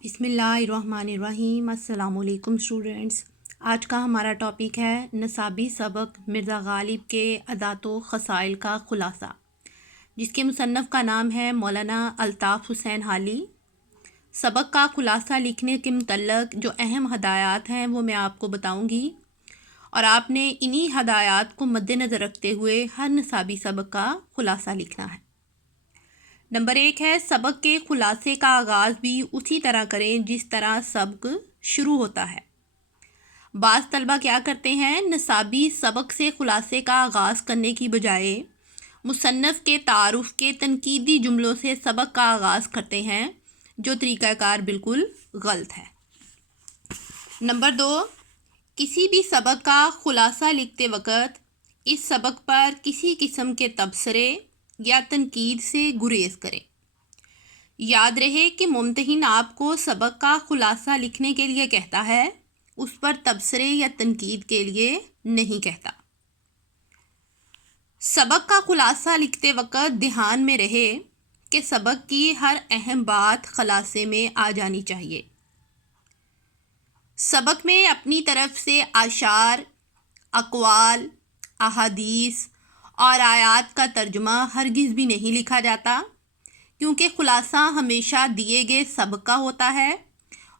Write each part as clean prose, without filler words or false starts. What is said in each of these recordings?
बिस्मिल्लाहिर्रहमानिर्रहीम। अस्सलाम वालेकुम स्टूडेंट्स। आज का हमारा टॉपिक है नसाबी सबक मिर्ज़ा गालिब के अदात व ख़साइल का ख़ुलासा, जिसके मुसन्नफ़ का नाम है मौलाना अल्ताफ़ हुसैन हाली। सबक का ख़ुलासा लिखने के मुतल्लक़ जो अहम हदायत हैं वो मैं आपको बताऊंगी, और आपने इन्हीं हदायत को मद्देनज़र रखते हुए हर नसाबी सबक का ख़ुलासा लिखना है। नंबर 1 है, सबक के ख़ुलासे का आगाज़ भी उसी तरह करें जिस तरह सबक शुरू होता है। बाज़ तलबा क्या करते हैं, नसाबी सबक से ख़ुलासे का आगाज़ करने की बजाय मुसन्नफ़ के तारुफ़ के तनकीदी जुमलों से सबक का आगाज़ करते हैं, जो तरीक़ाकार बिल्कुल गलत है। नंबर 2, किसी भी सबक का ख़ुलासा लिखते वक़्त इस सबक पर किसी किस्म के तबसरे या तनकीद से गुरेज़ करें। याद रहे कि मुम्तहिन आपको सबक का ख़ुलासा लिखने के लिए कहता है, उस पर तबसरे या तनकीद के लिए नहीं कहता। सबक का ख़ुलासा लिखते वक़्त ध्यान में रहे कि सबक की हर अहम बात ख़ुलासे में आ जानी चाहिए। सबक में अपनी तरफ से आशार, अक़वाल, अहादीस और आयात का तर्जुमा हरगिज़ भी नहीं लिखा जाता, क्योंकि ख़ुलासा हमेशा दिए गए सबक का होता है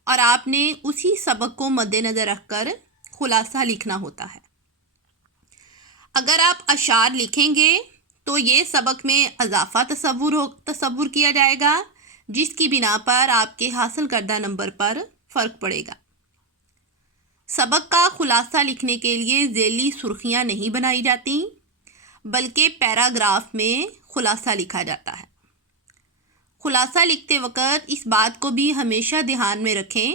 और आपने उसी सबक को मद्देनज़र रखकर ख़ुलासा लिखना होता है। अगर आप अशार लिखेंगे तो ये सबक में इजाफ़ा तसव्वुर किया जाएगा, जिसकी बिना पर आपके हासिल करदा नंबर पर फ़र्क पड़ेगा। सबक का ख़ुलासा लिखने के लिए ज़ेली सुर्खियाँ नहीं बनाई जाती, बल्कि पैराग्राफ में ख़ुलासा लिखा जाता है। ख़ुलासा लिखते वक़्त इस बात को भी हमेशा ध्यान में रखें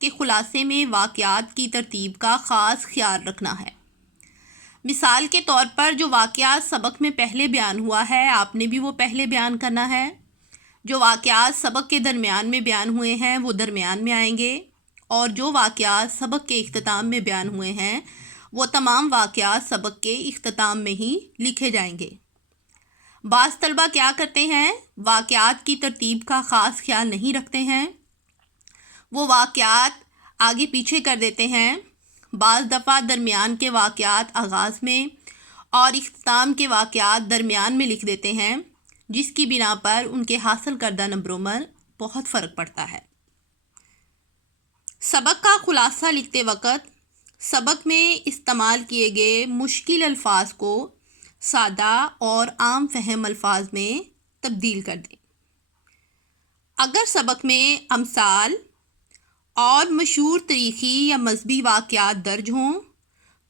कि ख़ुलासे में वाक़यात की तरतीब का ख़ास ख्याल रखना है। मिसाल के तौर पर जो वाक़यात सबक में पहले बयान हुआ है, आपने भी वो पहले बयान करना है। जो वाक़यात सबक के दरमियान में बयान हुए हैं वो दरमियान में आएंगे, और जो वाक़यात सबक के इख्तिताम में बयान हुए हैं वो तमाम वाक़यात सबक के इख्तिताम में ही लिखे जाएंगे। बाज़ तलबा क्या करते हैं, वाक़यात की तरतीब का ख़ास ख्याल नहीं रखते हैं, वो वाक़यात आगे पीछे कर देते हैं। बाज़ दफ़ा दरमियान के वाक़यात आगाज़ में और इख्तिताम के वाक़यात दरमियान में लिख देते हैं, जिसकी बिना पर उनके हासिल करदा नंबरों में बहुत फ़र्क पड़ता है। सबक का ख़ुलासा लिखते वक़्त सबक में इस्तेमाल किए गए मुश्किल अल्फाज को सादा और आम फहम अल्फाज में तब्दील कर दें। अगर सबक में अमसाल और मशहूर तारीख़ी या मज़हबी वाक़यात दर्ज हों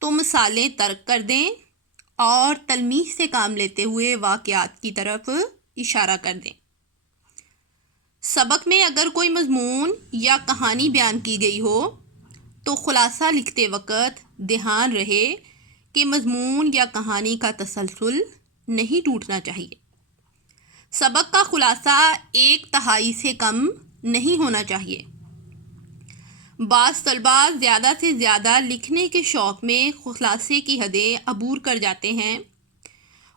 तो मिसालें तर्क कर दें और तलमीह से काम लेते हुए वाक़यात की तरफ इशारा कर दें। सबक में अगर कोई मज़मून या कहानी बयान की गई हो तो ख़ुलासा लिखते वक़्त ध्यान रहे कि मज़मून या कहानी का तसलसल नहीं टूटना चाहिए। सबक का ख़ुलासा 1/3 से कम नहीं होना चाहिए। बाज़ तलबा ज़्यादा से ज़्यादा लिखने के शौक़ में ख़ुलासे की हदें अबूर कर जाते हैं।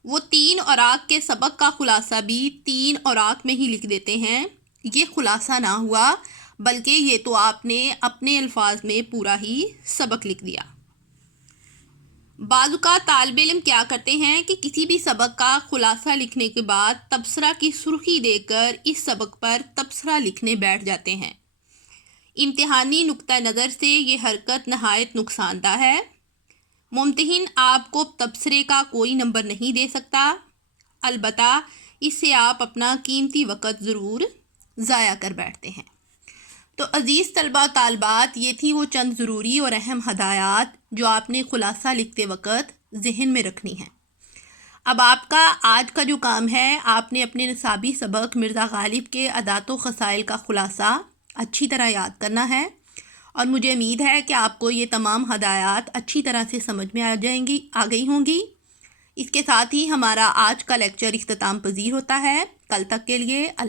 वो 3 औराक के सबक का ख़ुलासा भी 3 औराक में ही लिख देते हैं। ये ख़ुलासा ना हुआ, बल्कि ये तो आपने अपने अल्फाज में पूरा ही सबक लिख दिया। बाज़ तालिब इल्म क्या करते हैं कि किसी भी सबक का ख़ुलासा लिखने के बाद तबसरा की सुर्खी देकर इस सबक पर तबसरा लिखने बैठ जाते हैं। इम्तिहानी नुक्ता नज़र से ये हरकत नहायत नुकसानदा है। मुम्तहिन आपको तबसरे का कोई नंबर नहीं दे सकता, अलबत्ता इससे आप अपना कीमती वक़्त ज़रूर ज़ाया कर बैठते हैं। तो अज़ीज़ तलबा तालबात, ये थी वो चंद ज़रूरी और अहम हदायत जो आपने ख़ुलासा लिखते वक़्त ज़हन में रखनी है। अब आपका आज का जो काम है, आपने अपने निसाबी सबक मिर्ज़ा गालिब के अदात व ख़साइल का ख़ुलासा अच्छी तरह याद करना है, और मुझे उम्मीद है कि आपको ये तमाम हदायत अच्छी तरह से समझ में आ गई होंगी। इसके साथ ही हमारा आज का लेक्चर इख्तिताम पज़ीर होता है। कल तक के लिए